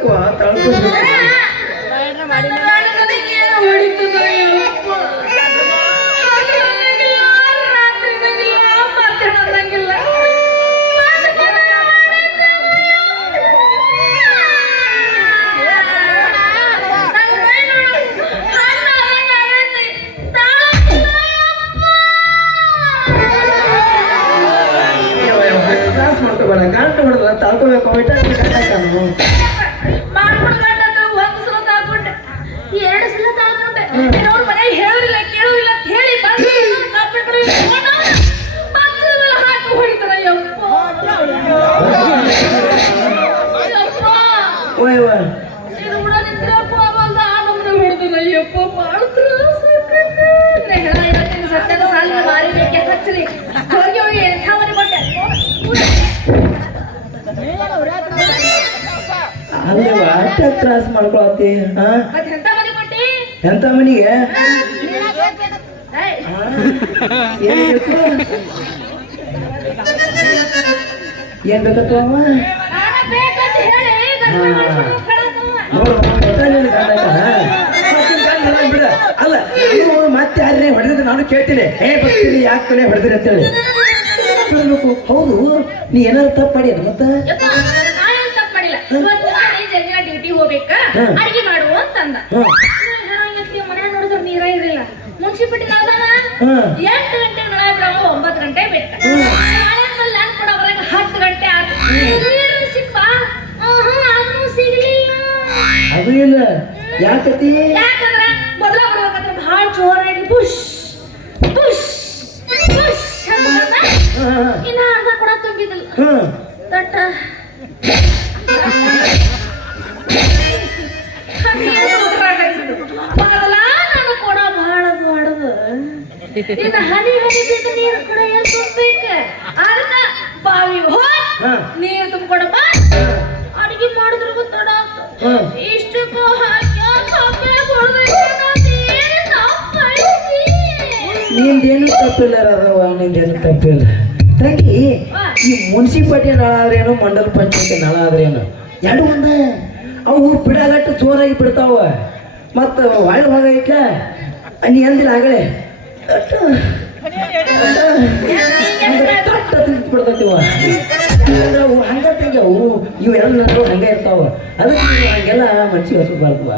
ತಳ್ಕೋಬೇಕು ಗಂಟ ಹೊಡೆದ ತಳ್ಕೋಬೇಕು ಎರಡು ಸಲ ತಾಳ್ಕೊಂಡೆ ಅವ್ರ ಮನೆ ಹೇಳೋದಿಲ್ಲ ಕೇಳೋದಿಲ್ಲ ಹೇಳಿ ಹಾಕಿ ಹೊಡಿತಾರ ಹೊಡೆದಯ್ಯಪ್ಪ ಬಾಳ ಸತ್ಯದ ಸಾಲ ಮಾರಿ ಬೇಕೆ ಹಚ್ಚಲಿ ಹೋಗಿ ಹೋಗಿ ಎಂಥವನಿ ಕೊಟ್ಟೆ ಅಲ್ಲೇವ ಅಷ್ಟ ತ್ರಾಸ ಮಾಡ್ಕೊಳತಿ ಎಂತ ಮನಿಗೆ ಏನ್ ಬೇಕತ್ತು ಅವ ಬಿಡ ಅಲ್ಲ ಮತ್ತೆ ಯಾರೇ ಹೊಡೆದ್ರೆ ನಾನು ಕೇಳ್ತೀನಿ ಬರ್ತೀನಿ ಯಾಕೆ ಹೊಡೆದ್ರಿ ಅಂತೇಳಿ ಹೌದು ನೀ ಏನಾದ್ರು ತಪ್ಪು ಮಾಡಿ ಮತ್ತ ಡ್ಯೂಟಿ ಹೋಗ್ಬೇಕ ಅಡಿಗೆ ಮಾಡುವ ಅಂತಂದ ಮನೆ ನೋಡಿದ್ರೆ ನೀರ ಇರಲಿಲ್ಲ ಮುನ್ಸಿಪಾಲಿಟಿ ನಳದಾನ 8 ಗಂಟೆ ನಳ ಬಿಡವ 9 ಗಂಟೆ ಬಿಟ್ಟ ನಾನು ಕೂಡ ಅವ್ರಾಗ 10 ಗಂಟೆ ಆಯ್ತು ಸಿಕ್ವಾ ಅದನ್ನು ಸಿಗ್ಲಿಲ್ಲ ಅದು ಇಲ್ಲ ಯಾಕತಿ ಯಾಕಂದ್ರ ಮೊದಲ ಬಿಡ್ಬೇಕಂದ್ರೆ ಬಹಳ ಜೋರಾಗಿ ಪುಷ್ ಪುಷ್ ಪುಷ್ ಇನ್ನ ಅರ್ಧ ಕೂಡ ತುಂಬಿದಿಲ್ಲ ತಟ್ಟ ನಾನು ಕೂಡ ಬಹಳ ಮಾಡುದು ಇನ್ನು ಹನಿ ಹನಿ ಬಿದ್ದು ನೀರು ಕೂಡ ಎಲ್ಲಿ ತುಂಬಬೇಕ ಅದಕ್ಕ ಬಾವಿ ಹೋಗಿ ನೀರು ತುಂಬಿಕೊಡಪ್ಪ ಅಡಿಗೆ ಮಾಡಿದ್ರು ಗೊತ್ತಾಡ ಇಷ್ಟಕ್ಕೂ ನಿಂದೇನು ತಪ್ಪಿಲ್ಲ ರವ ನಿಂದೇನು ತಪ್ಪಿಲ್ಲ ತಂಗಿ ಈ ಮುನ್ಸಿಪಾಲಿಟಿ ನಳ ಆದ್ರೇನು ಮಂಡಲ ಪಂಚಾಯತಿ ನಳ ಆದ್ರೇನು ಎರಡು ಒಂದ ಅವು ಬಿಡಗಟ್ಟು ಜೋರಾಗಿ ಬಿಡ್ತಾವ ಮತ್ತ ಒಳ್ಳೆ ಭಾಗ ಐತ್ಲ ನೀ ಅಂದಿಲ್ಲ ಆಗಲೇ ಬಿಡ್ತೈತಿವ ಹಂಗ ತಂಗಿ ಅವು ಇವೆಲ್ಲ ಹಂಗ ಇರ್ತಾವ ಅದಕ್ಕೆ ಹಂಗೆಲ್ಲ ಮನ್ಸಿಗೆ ಹಸು ಬಾಳ್ತವ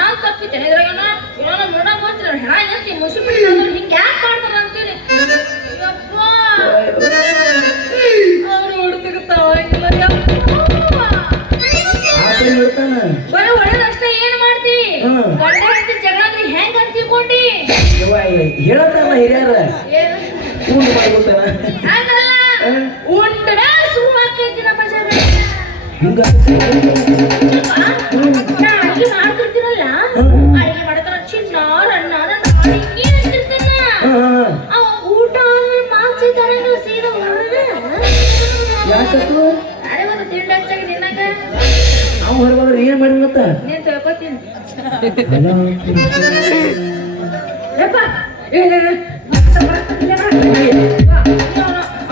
ನಾನ್ ತಪ್ಪಿದ್ದೇನೆ ಮುನ್ಸಿಪಾಲಿಟಿ ಹಿಂಗೆ ಯಾಕೆ ಮಾಡ್ತಾರ ಅಂತೀನಿ ಬರೀ ಒಳ್ಳೇದಷ್ಟೇ ಏನ್ ಮಾಡ್ತಿ ಗಂಡ ಹೆಂಡತಿ ಜಗಳ ಹೆಂಗ್ ಅಂತಿಕೊಂಡಿ ಹೇಳತ್ತಾರಲ್ಲ ಹಿರಿಯರ ಉಂಡು ಮಾಡ್ಕೊತಾನ ಹಂಗಲ್ಲ ಉಂಡ ಶುರು ಆಕೈತಿ ನಮ್ಮ ಜಗಳ ಹಿಂಗ ಅಡಿಗೆ ಮಾಡ್ತಿರ್ತೀರಲ್ಲ ಅಡಿಗೆ ಮಾಡತಾರ ಚಿನ್ನ ರನ್ನ ಹಿಂಗೆ ಅಂತಿರ್ತಾನ ಅವ ಊಟ ಆದ್ಮೇಲೆ ಮಾನ್ಸಿದ್ದಾನೆ ಸೀದಾ ಹೊರಗೆ ಯಾಕತ್ತು ಅರೆ ಒಂದು ತಿಂಡಿ ಹಚ್ಚಾಗಿ ನಿನ್ನಂಗ ನಾವು ಹೊರಗೋದ್ರೆ ಏನ್ ಮಾಡಿ ಮತ್ತ ನೀನ್ ತಿಳ್ಕೊತೀನಿ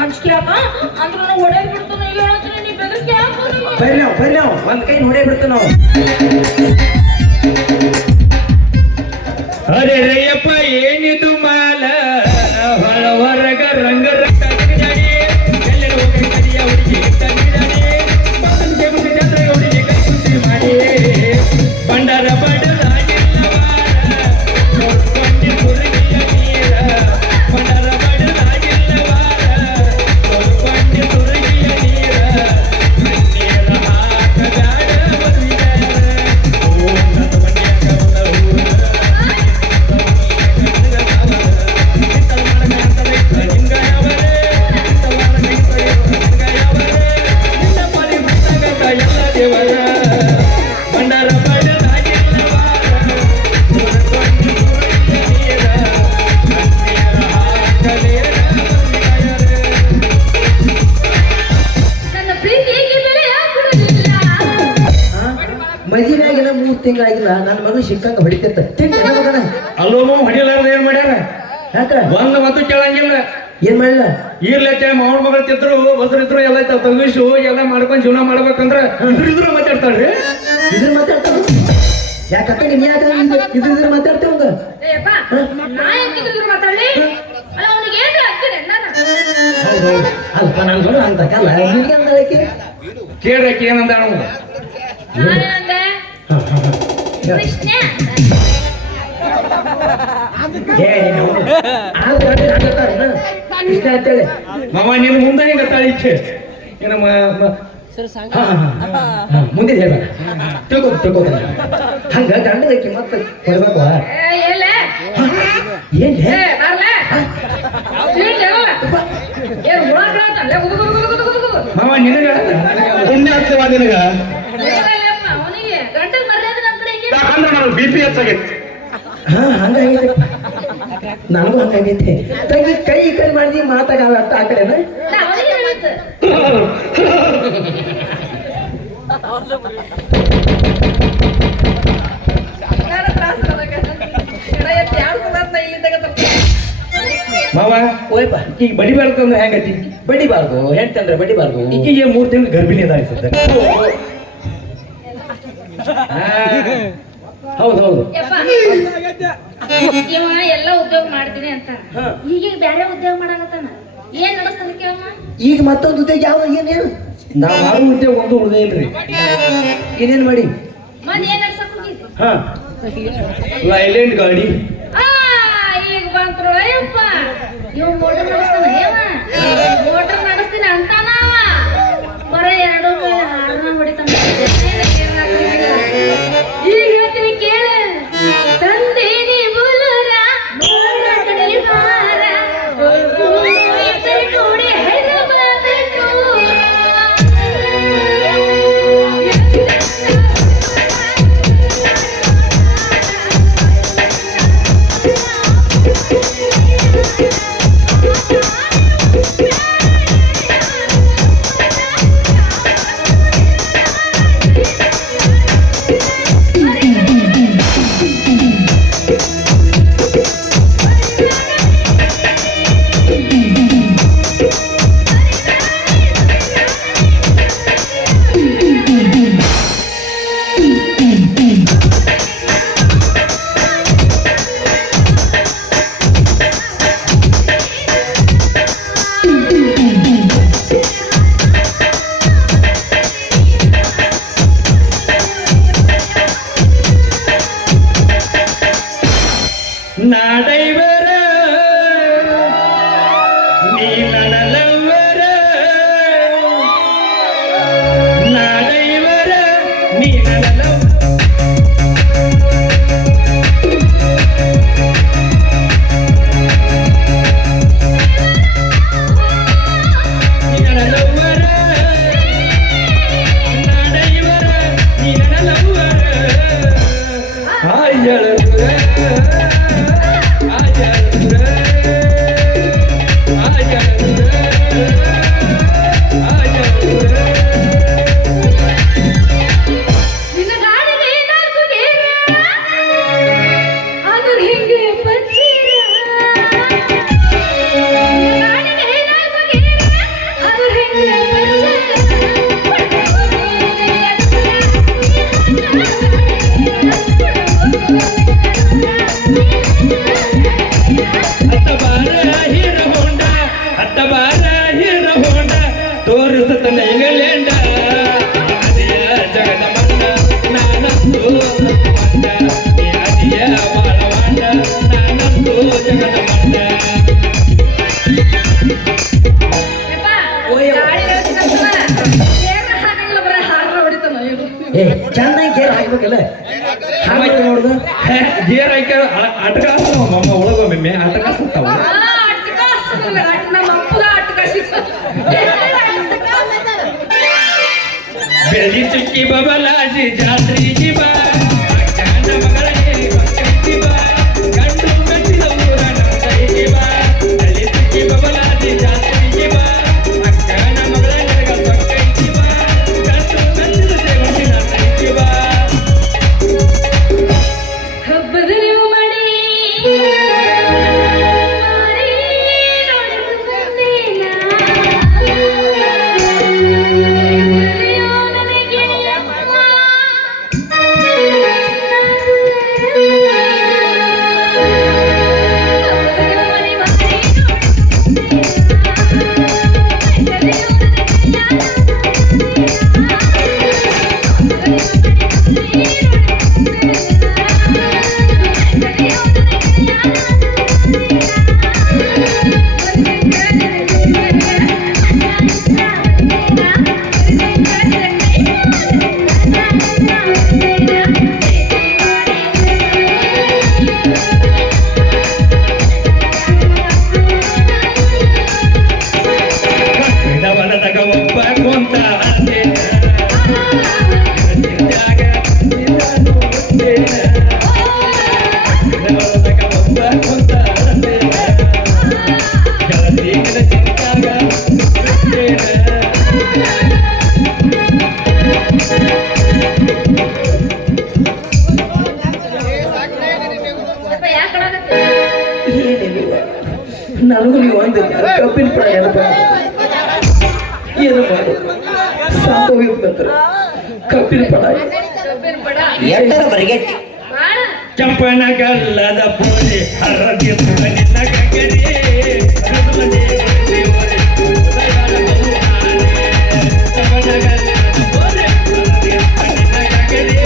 ಅಂಚಿಕೆ ಅಕ್ಕ ಅಂದ್ರೆ ನಾನು ಹೊಡೆ ಬಿಡ್ತಾನೆ ಈಗ ಹೇಳ್ತೀನಿ ನೀ ಬೆದರಿಕೆ ಬರ್ರಿ ನಾವು ಒಂದ್ ಕೈ ಹೊಡೆ ಬಿಡ್ತೇವೆ ನಾವು ಅರೆ ರಯ್ಯಪ್ಪ ಏನಿದು ಮಾಲ ಹೊರಗ ರಂಗ ಬಂಡಾರ ಮದುವೆಯಾಗಿಲ್ಲ 3 ತಿಂಗಳಾಗಿಲ್ಲ ನನ್ನ ಮಗಳು ಸಿಕ್ಕಂಗ ಹೊಡಿತಿರ್ತ ಅಲ್ಲೋ ಹೊಡಿಲಾರ್ದ ಏನ್ ಮಾಡ್ಯಾರ ಯಾಕ ಒಂದ್ ಮತ್ತು ಕೇಳಂಗಿಲ್ಲ ಏನ್ ಮಾಡಿಲ್ಲ ಇರ್ಲಕ್ಕೆ ಮಾವನ ಮಗಳ ತಿದ್ರು ಹೊಸರಿದ್ರು ಎಲ್ಲ ತಗಿಸು ಎಲ್ಲ ಮಾಡ್ಕೊಂಡ್ ಜೀವನ ಮಾಡ್ಬೇಕಂದ್ರ ಇದ್ರ ಮಾತಾಡ್ತಾಳ್ರಿ. ಇದ್ರ ಮಾತಾಡ್ತಾವ ಯಾಕತ್ತ ನಿಮ್ ಯಾಕ ಇದ್ರ ಮಾತಾಡ್ತೇವಂಗ ಏಪ್ಪ ನಾ ಯಾಕಿದ್ರು ಮಾತಾಡ್ಲಿ ಅಲ್ಲ ಅವನಿಗೆ ಏನು ಆಗ್ತಿದೆ ನಾನು ಅಲ್ಪ ನಾನು ನೋಡು ಅಂತಕಲ್ಲ ನಿನ್ಗೆ ಅಂದಳಕ್ಕೆ ಕೇಳ್ರಕ್ಕೆ ಏನಂದ ಅವನು ನಾನೇನಂದೆ ಕೃಷ್ಣ ಇಷ್ಟ ಅಂತೇಳಿ ಮಾವ ನೀನು ಮುಂದೆ ಹೆಂಗ ತಾಳಿಚ್ಛೆ ಏನ ಮುಂದೆ ಹೇಳ ತಿಳ್ಕೊ ಹಂಗ ಗಂಡದಕ್ಕೆ ಮತ್ತೆ ಕೊಡ್ಬೇಕು ಎಲ್ಲ ಏನ್ ಮಾವ ನಿನಗ ಪುಣ್ಯ ಆಗ್ತವ ನಿನಗ ಅವನಿಗೆ ಗಂಟಲ್ ಮರ್ಯಾದೆ ನಮ್ಮ ಕಡೆ ಅಂದ್ರೆ ನಾನು BP ಹೆಚ್ಚಾಗೈತಿ. ಹಂಗಾಗೈತೆ ನನಗೂ ಹಂಗಾಗೈತೆ ತಂಗಿ ಕೈ ಈ ಕಡೆ ಮಾಡಿದಿ ಮಾತಾಗಲ್ಲ ಅರ್ಥ ಆ ಕಡೆನ ಅವನಿಗೆ ಹೇಳುತ್ತೆ ಮಾವ ಓಯಪ್ಪ ಈಗ ಬಡಿಬಾರ್ದು ಅಂದ್ರೆ ಹೆಂಗತಿ ಬಡಿಬಾರ್ದು ಹೆಂಡ್ತಂದ್ರೆ ಬಡಿಬಾರ್ದು ಈಗೀಗ 3 ತಿಂಗಳು ಗರ್ಭಿಣಿ ಅದ ಅನ್ಸುತ್ತೆ. ಹೌದು ಹೌದು ಯಪ್ಪ, ಇವ ಎಲ್ಲ ಉದ್ಯೋಗ ಮಾಡ್ತೀನಿ ಅಂತ ಈಗೀಗ ಬೇರೆ ಉದ್ಯೋಗ ಮಾಡಾಕತ್ತಾನ ಏನ್ ನಡೆಸ್ತಾನ ಕೇಳಮ್ಮ ಈಗ ಮತ್ತೊಂದು ಉದ್ಯೋಗ ಯಾವ ಏನೇನು ನಾ ಮಾಡೋ ಉದ್ಯೋಗ ಒಂದು ಉಳ್ದೇ ಇಲ್ರಿ. ಏನೇನ್ ಮಾಡಿ ಮನ್ ಏನ್ ನಡ್ಸಕ್ ಹೋಗಿದ್ರಿ ಹಾ ಲೈಲೆಂಟ್ ಗಾಡಿ ಈಗ ಬಂದ್ರು ಅಯ್ಯಪ್ಪ ಇವ್ ಮೋಟರ್ ನಡೆಸ್ತಾನ ಏವ ಮೋಟರ್ ನಡೆಸ್ತೀನಿ ಅಂತಾನ ಬರೀ 2 ಹಾರ್ನ ಹೊಡಿತಾನ ಈಗ ಹೇಳ್ತೀನಿ ಕೇಳ ತಂದೇನಿ ಬುಲುರ ಮೋಡ ಕಡೆ ಬಾರ ಇಬ್ಬರು ಕೂಡಿ ಹೈದರಾಬಾದ್ ನಾಡೈವರ ನೀ ನನಲವರ ನಾಡೈವರ ನೀ ನನಲವ ನೀ ನನಲವರ ನಾಡೈವರ ನೀ ನನಲವರ ಆಯಳರ ನಿನ್ನ ಗಾಡಿಗೆ ನಾಲ್ಕು ಗೇರ ಅದ್ರ ಹಿಂಗೆ ಪಂಚೀರ ನಿನ್ನ ಗಾಡಿಗೆ ನಾಲ್ಕು ಗೇರ ಅದ್ರ ಹಿಂಗೆ ಅತ್ತ ಬಾರ ಹಿರ ಹೋಂಡ ತೋರಿಸುತ್ತ ನೈಗಲೆಂಡ ಅದಿಯ ಜಗದ ಮಂಡ ನಾನಂದು ಮಂಡ ಅದಿಯ ಬಾಳವಾಂಡ ನಾನಂದು ಜಗದ ಮಂಡ ಗಾಡಿ ಗೇರ ಹಾಕಂಗಿಲ್ಲ ಬರೀ ಹಾರ್ನ ಹೊಡಿತಾನ ಏ ಚೆನ್ನಾಗಿ ಗೇರ್ ಹಾಕ್ಬೇಕಲ್ಲ ಹಾಗೆ ನೋಡುದು ಗೇರ್ ಹಾಕಿ ಅಟಕಾಸ್ತಾವ ಮಮ್ಮ ಒಳಗೊಮ್ಮೆ ಅಟಕಾಸ್ತಾವ ನಮ್ಮ ಅಪ್ಪಗ ಅಟ್ಕಾಸಿ ಬೆಳ್ಳಿ ಚುಕ್ಕಿ ಬಬಲಾಜಿ ಜಾತ್ರೆಗೆ ಬಾ ಅಕ್ಕನ ಮಗಳಿಗೆ ಮಕ್ಕಳಿಗೆ ಬಾ ಗಂಡು ಮೆಚ್ಚಿದ ಊರ ನಮ್ಮ ಕೈಗೆ ಬಾ ಬೆಳ್ಳಿ ಚುಕ್ಕಿ ಬಬಲಾಜಿ ಜಾತ್ರೆಗೆ ಬಾ ಅಕ್ಕನ ಮಗಳಿಗೆ ಮಕ್ಕಳಿಗೆ ಬಾ ಗಂಡು ಮೆಚ್ಚಿದ ಸೇವಕಿ ನಮ್ಮ ಕೈಗೆ ಬಾ ಹಬ್ಬದ ನೀವು ಮಾಡಿ ಒಂದು ಕಬ್ಬಿನ ಪಡ ಏನಪ್ಪ ಏನು ಮಾಡು ಸಂಭವಿಸ್ತ ಕಬ್ಬಿನ ಪಡ ಎಟ್ಟರ ಬರಿಗೆಟ್ಟಿ ಚಂಪನ ಗಲ್ಲದ ಪೋಲೆ ಹರಗೆ ನಿನ್ನ ಕಗರಿ ಚಂಪನ ಗಲ್ಲದ ಪೋಲೆ ಹರಗೆ ನಿನ್ನ ಕಗರಿ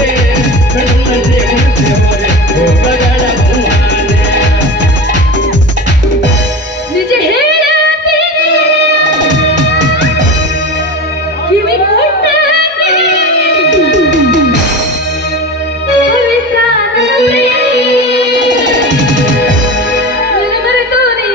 ನಿಜ ಹೇಳತೀನಿ ಕಿವಿ ಕೊಟ್ಟಾಗೆ ಪವಿತ್ರ ಮರೆತು ನೀ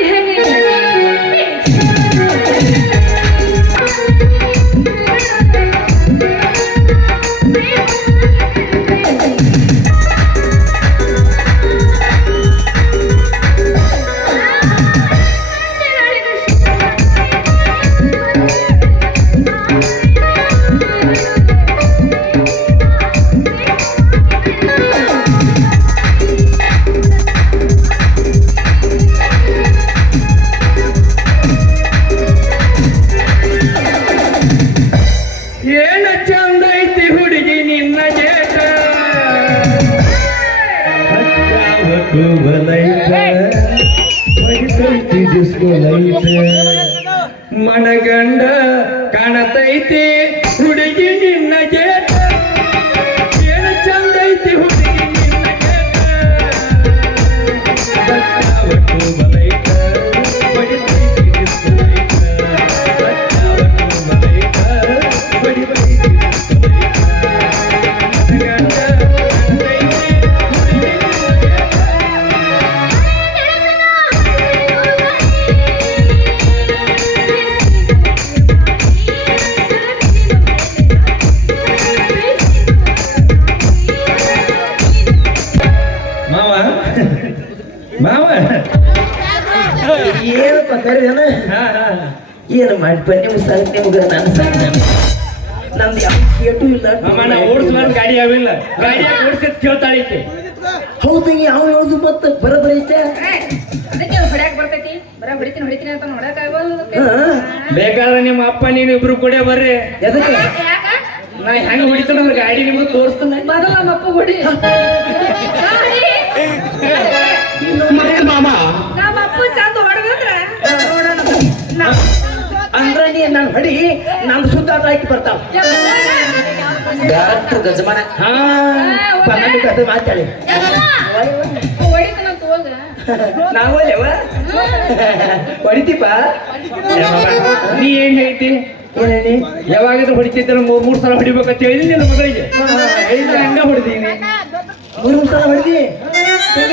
ಏನ ಚಂದ ಐತಿ ಹುಡುಗಿ ನಿನ್ನ ಜೇಟ ಮನಗಂಡ ಕಾಣತೈತಿ ಹುಡುಗಿ ನಿನ್ನ ಜೇಟ ಏನ ಚಂದ ಐತಿ ಹುಡುಗಿ ನಿನ್ನ ಜೇಟ ಒಟ್ಟು ಬಲೈತ ಬಡಿತೈತಿ ಡಿಸ್ಕೋ ಲೈಟ ಒಟ್ಟು ಬಲೈತ ಬಡಿತೈತಿ ಡಿಸ್ಕೋ ಲೈಟ ಮನಗಂಡ ಕಾಣತೈತಿ ಹುಡುಗಿ ನಿನ್ನ ಜೇಟ ಮಾವ ಮಾವ ಏನಪ್ಪ ಕರೆದೇನ ಏನು ಮಾಡಿ ಬನ್ನಿ ಸಾಕು ನಿಮ್ಗೆ ನಾನು ಸಾಕು ನಮ್ದು ಯಾವ ಕೇಟು ಇಲ್ಲ ಮಾಮ ನಾ ಓಡಿಸ್ಬಾರ್ದು ಗಾಡಿ ಯಾವಿಲ್ಲ ಗಾಡಿ ಓಡಿಸಿದ್ ಕೇಳ್ತಾಳೈತಿ ಹೌದು ಯಾವ ಯಾವ್ದು ಮತ್ತೆ ಬರಬರೈತೆ ಅದಕ್ಕೆ ಹೊಡ್ಯಾಕ್ ಬರ್ತೈತಿ ಬರ ಹೊಡಿತೀನಿ ಅಂತ ನೋಡಕ್ ಆಗಲ್ಲ ಬೇಕಾದ್ರೆ ನಿಮ್ಮ ಅಪ್ಪ ನೀನು ಇಬ್ರು ಕೂಡ ಬರ್ರಿ ಎದಕ್ಕೆ ಯಾಕ ನಾ ಹೆಂಗ್ ಹೊಡಿತಾನ ಗಾಡಿ ನಿಮ್ಗೆ ತೋರಿಸ್ತಾನೆ ಮೊದಲ ನಮ್ಮ ಅಪ್ಪ ಹೊಡಿ ಮಾಮ ನಮ್ಮ ಅಪ್ಪ ಚಂದ ಹೊಡೆದ್ರೆ ನೋಡೋಣ ಅಂದ್ರ ನೀ ನಾನು ಹೊಡಿ ನಂದು ಸುತ್ತ ಹಾಕಿ ಬರ್ತಾವ ಡಾಕ್ಟರ್ ಗಜಮಾನ ಹಾ ಪನ್ನೊಂದು ಕತೆ ಮಾತಾಡಿ ಹೊಡಿತಾನಂತ ಹೋಗ ನಾವಲ್ಲೇವ ಹೊಡಿತೀಪ ಏ ಮಾಮ, ನೀ ಏನ್ ಹೇಳ್ತಿ ಏನೇನಿ ಯಾವಾಗಾದ್ರೂ ಹೊಡಿತಿದ್ರೆ ಮೂರ್ ಸಲ ಹೊಡಿಬೇಕಂತ ಹೇಳಿ ನಿನ್ನ ಮಗಳಿಗೆ ಹಂಗ ಹೊಡಿದೀನಿ ಮೂರು ಸಲ ಹೊಡಿದಿ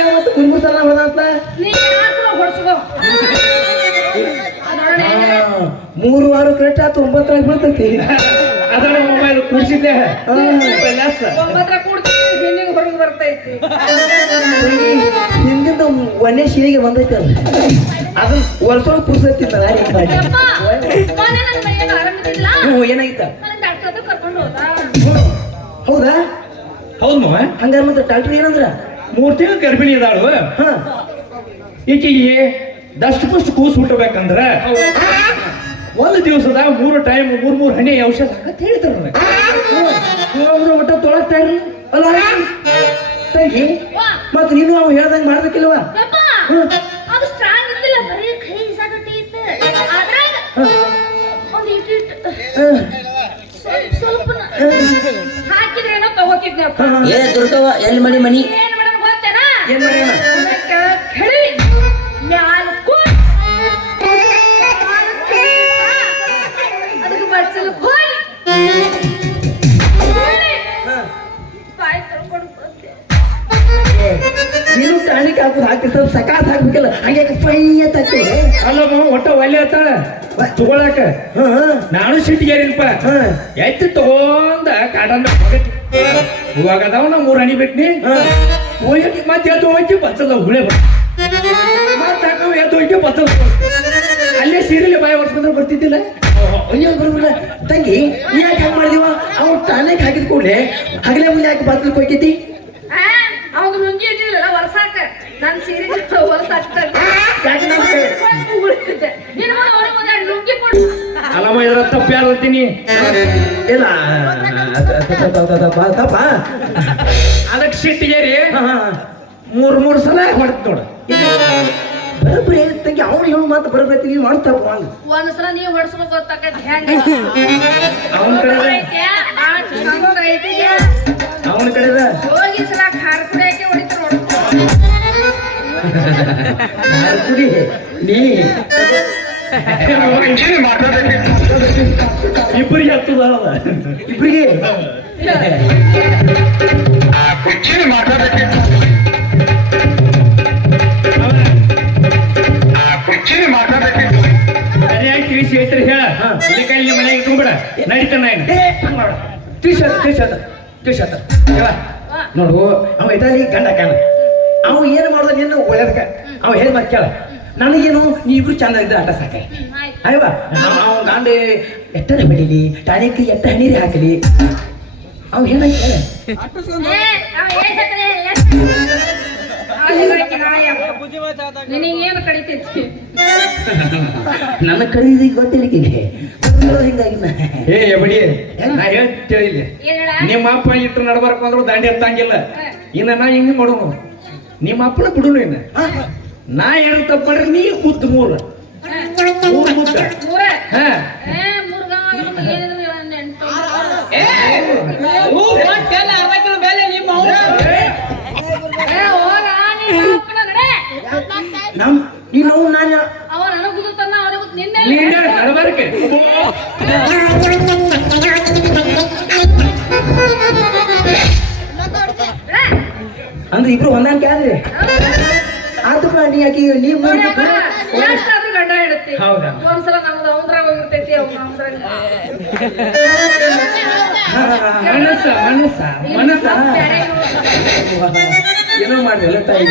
ಮತ್ತೆ ಮೂರು ಸಲ ಹೊಡೆದ ನೀ ಹೊಡ್ಸ್ಕೋ ಮೂರು ವಾರ ಕರೆಕ್ಟ್ ಆತು 9 ಬರ್ತೈತಿ ಅದನ್ನ ಮೊಬೈಲ್ ಕೂಡ್ಸಿದ್ದೆ ಒಂಬತ್ತರ ಕೂಡ್ತೀನಿ ಹಿಂದಿಗೆ ಹೊರಗೆ ಬರ್ತೈತಿ ಹಿಂದಿಂದ ಒಂದೇ ಶಿಲಿಗೆ ಬಂದೈತಿ ಅದು ಅದನ್ನ ವರ್ಷ ಪುರ್ಸೈತಿ ಯಪ್ಪ, ಮೊನ್ನೆ ನನ್ನ ಮೈಯಾಗ ಆರಾಮಿದ್ದಿಲ್ಲ ಏನಾಗಿತ್ತ ನನ್ನ ಡಾಕ್ಟರ್ ಹತ್ರ ಕರ್ಕೊಂಡು ಹೋದ ಹೌದಾ ಹೌದ್ ಮಾವ ಹಂಗಾರ ಮತ್ತೆ ಡಾಕ್ಟರ್ ಏನಂದ್ರ 3 ತಿಂಗಳು ಗರ್ಭಿಣಿ ಇದಾಳು ಹಾ ಈಕೆಗೆ ದಷ್ಟು ಪುಷ್ಟು ಕೂಸು ಹುಟ್ಟಬೇಕಂದ್ರ ಒಂದು ದಿವಸದಾಗ 3 ಟೈಮ್ 3 ಹನಿ ಔಷಧ ಹಾಕತ್ ಹೇಳಿದ್ರು ನನಗೆ ಒಟ್ಟ ತೊಳಗ್ತಾ ಇರ್ರಿ ಅಲ್ಲ ತಂಗಿ ವಾ, ಮತ್ ನೀನು ಅವ್ ಹೇಳ್ದಂಗ್ ಮಾಡ್ಬೇಕಿಲ್ವಾ ಯಪ್ಪ, ಅದು ಸ್ಟ್ರಾಂಗ್ ಇದ್ದಿಲ್ಲ ಬರೀ ಕೈ ಸಾಕಟ್ಟಿ ಇತ್ತು ಅದ್ರಾಗ ಒಂದು ಇಟ್ಟು ಸ್ವಲ್ಪ ಹಾಕಿದ್ರೇನೋ ತಗೋತಿದ್ನಪ್ಪ ಏ ದುರ್ಗವ್ವ ಎಲ್ಲಿ ಮನಿ ಏನ್ ಮಾಡೋಣ ಗೊತ್ತೇನಾ ಏನ್ ಮಾಡ್ಯಾನ ಕೆಳಿ ಮ್ಯಾಲ ಅದಕ್ಕೆ ಬಚ್ಚಲು ಹೋಗಿ ಬಾಯಿ ಕರ್ಕೊಂಡು ಬಂದೆ ನೀನು ಟಾನಿಕ್ ಹಾಕಿ ಸ್ವಲ್ಪ ಸಕಾತ್ ಹಾಕ್ಬೇಕಲ್ಲ ಹಂಗೆ ಪೈ ಅಂತ ಹಾಕ್ತೀವಿ ಅಲ್ಲ ಮಾವ ಒಟ್ಟ ಒಲ್ಲೆ ಆತಾಳ ತಗೊಳಕ ಹಾ ನಾನು ಸಿಟ್ಟಿಗೇರಿಲ್ಪ ಹಾ ಎತ್ತು ತಗೊಂಡ ಕಾಡಂದ ಇವಾಗ ಅದಾವ ನಾ 3 ಹನಿ ಬಿಟ್ನಿ ಹೋಗಿ ಮತ್ತೆ ಎದ್ದು ಹೋಗಿ ಬಚ್ಚದ ಹುಳೆ ಮತ್ತೆ ಎದ್ದು ಹೋಗಿ ಬಚ್ಚದ ಅಲ್ಲೇ ಸೀರೆಲೆ ಬಾಯಿ ಹೊಡ್ಸ್ಕೊಂಡ್ರೆ ಬರ್ತಿದ್ದಿಲ್ಲ ಅಯ್ಯೋ ಬರೋಲ್ಲ ತಂಗಿ ಯಾಕೆ ಹಂಗೆ ಮಾಡಿದೀವ ಅವ್ನು ಟಾನಿಕ್ ಹಾಕಿದ ಕೂಡಲೇ ಹಗಲೇ ಮುಂದೆ ಯಾಕೆ ಬಾತ್ರೂಮ್ ಹೋಗ್ತೈತಿ ಅವಾಗ ಲುಂಗಿ ಇದ್ದಿಲ್ಲ ವರ್ಷಾಕ ನನ್ನ ಸೀರೆ ವರ್ಷ ಯಾಕೆ ನಾವು ಉಳಿತಿದ್ದೆ ಮಾಡ್ತೀನಿ ಇಲ್ಲ ತಪ್ಪ ಅದಕ್ಕೆ ಸಿಟ್ಟಿಗೆ ರೀ ಮೂರ್ ಸಲ ಹೊಡ್ತ ನೋಡ ಬರೋಬ್ಬರಿ ತಂಗಿ ಅವ್ನು ಹೇಳು ಮಾತು ಬರೋಬ್ಬರಿ ನೀವು ಮಾಡ್ತಾರ ಹಂಗ ಒಂದ್ಸಲ ನೀವ್ ಹೊಡ್ಸ್ಬೇಕು ಗೊತ್ತಾಕೈತಿ ಹೆಂಗ ಅವನ ಕಡೆ ಅವನ ಕಡೆದ ಹೋಗಿ ಸಲ ಖಾರ ಕುಡಿಯಕ್ಕೆ ಹೊಡಿತಾರ ಕುಡಿ ನೀ ಇಬ್ಬರಿಗೆ ಹತ್ತದ ಇಬ್ರಿಗೆ ಸರಿಯಾಗಿ ತಿಳಿಸಿ ಹೇಳ್ತಾರೆ ಹೇಳ ಇಲ್ಲಿ ಕೈ ಮನೆಗೆ ಇಟ್ಕೊಂಡ್ಬಿಡ ನಡೀತಾನ ಏನು ತಿಳ್ಸತ್ತ ನೋಡು ಅವ ಇಟಾಲಿ ಗಂಡ ಕಾಣ ಅವ ಏನು ಮಾಡ್ದ ನಿನ್ನ ಒಳ್ಳೆದಕ್ಕ ಅವ ಹೇಳಿ ಮತ್ತೆ ಕೇಳ ನನಗೇನು ನೀ ಇಬ್ರು ಚಂದ ಇದ್ದ ಆಟ ಸಾಕ ಅಯ್ಯವಾ ಅವ ಗಂಡ ಎಟ್ಟನೆ ಬೆಳೀಲಿ ಟಾನಿಕ್ ಎಟ್ಟ ಹಣೀರಿ ಹಾಕಲಿ ಅವ ಹೇಳ ನಿನಗೇನು ಕಡಿತೈತಿ ನನ್ನ ಕರೀದಿ ಗೊತ್ತಿಲ್ಲ ಹಿಂಗಾಗಿ ಏ ಬಡಿ ನಾ ಹೇಳ್ ಕೇಳಿಲ್ಲ ಏನಡ ನಿಮ್ಮ ಅಪ್ಪ ಇಟ್ಟು ನಡ್ಬರ್ಕು ಅಂದ್ರು ದಾಂಡಿ ಎತ್ತಂಗಿಲ್ಲ ಇನ್ನ ನಾ ಹಿಂಗೆ ಮಾಡೋನು ನಿಮ್ಮ ಅಪ್ಪನ ಬಿಡುನು ಇನ್ನ ನಾ ಏನು ತಪ್ಪು ಮಾಡ್ರಿ ನೀ ಮುದ್ದು ಮೂರು ಮುದ್ದ ಮೂರ ಹಾ ಮೂರ್ಗ ಏನಿದ್ರು ನೆನ್ಪು ಹೋಗ ನಮ್ ನೀನು ನಾನು ಅವ ನನಗ್ ಗುದುತ್ತನ್ನ ಅವನಿಗೆ ನಿನ್ನೆ ನೀನ್ ನಡ್ಬರ್ಕೆ ಅಂದ್ರೆ ಇಬ್ರು ಹೊಂದಾಣಿಕೆ ಆದ್ರಿ ಆತು ನೀ ಯಾಕೆ ನೀ ಎಷ್ಟಾದ್ರೂ ಗಂಡ ಹಿಡುತ್ತೆ ಹೌದಾ? ಒಂದ್ಸಲ ನಮ್ದು ಅವಂದ್ರಾಗ ಹೋಗಿರ್ತೈತಿ ಅವ್ನ ನಮ್ದ್ರಾಗ ಮನಸ್ಸ ಏನೋ ಮಾಡ್ರಿ ಎಲ್ಲ ತಾಯಿ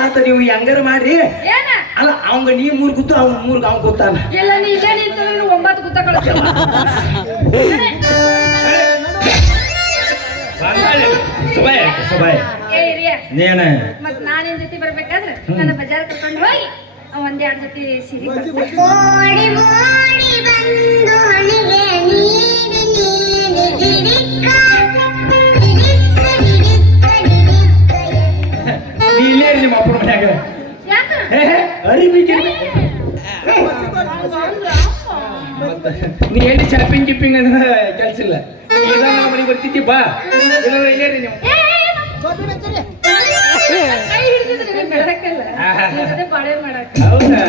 ಆತ ನೀವು ಹೆಂಗಾರ ಮಾಡ್ರಿ ಏನ ಅಲ್ಲ ಅವಂಗ ನೀ ಮೂರ್ ಗುತ್ತು ಅವ್ನ ಮೂರ್ಗ ಅವ್ನ್ ಗೊತ್ತಾನ ಇಲ್ಲ ನೀ ಇಲ್ಲೇ ನಿಂತು ಒಂಬತ್ತು ಗುತ್ತ ಕಳಿಸ್ತೀವ ಸಬಾಯ್ ಏ ಹಿರಿಯ ನೀನ ಮತ್ ನಾನಿನ್ ಜೊತೆ ಬರ್ಬೇಕಾದ್ರೆ ನನ್ನ ಬಜಾರ್ ಕರ್ಕೊಂಡು ಹೋಗಿ ಒಂದ್ ಎರಡ್ ಜೊತೆ ಸೀರೆ ನೀ ಇಲ್ಲೇ ಇರಿ ನಿಮ್ಮ ಅಪ್ಪನ ಮನ್ಯಾಗ ಯಾಕ ಅರಿಬಿಗೆ ನೀ ಎಲ್ಲಿ ಶಾಪಿಂಗ್ ಗಿಪ್ಪಿಂಗ್ ಅಂದ್ರೆ ಕೆಲ್ಸ ಇಲ್ಲ ಈಗ ನಮ್ಮ ಮನೆಗೆ ಬರ್ತಿದ್ದಿ ಬಾ ಇಲ್ಲ ಇಲ್ಲೇ ಇರಿ ನೀವು ಕೈ ಹಿಡಿದಿದ್ರೆ ಬೆಳಕಲ್ಲ ಬಾಳೆ ಮಾಡಕ್ ಹೌದಾ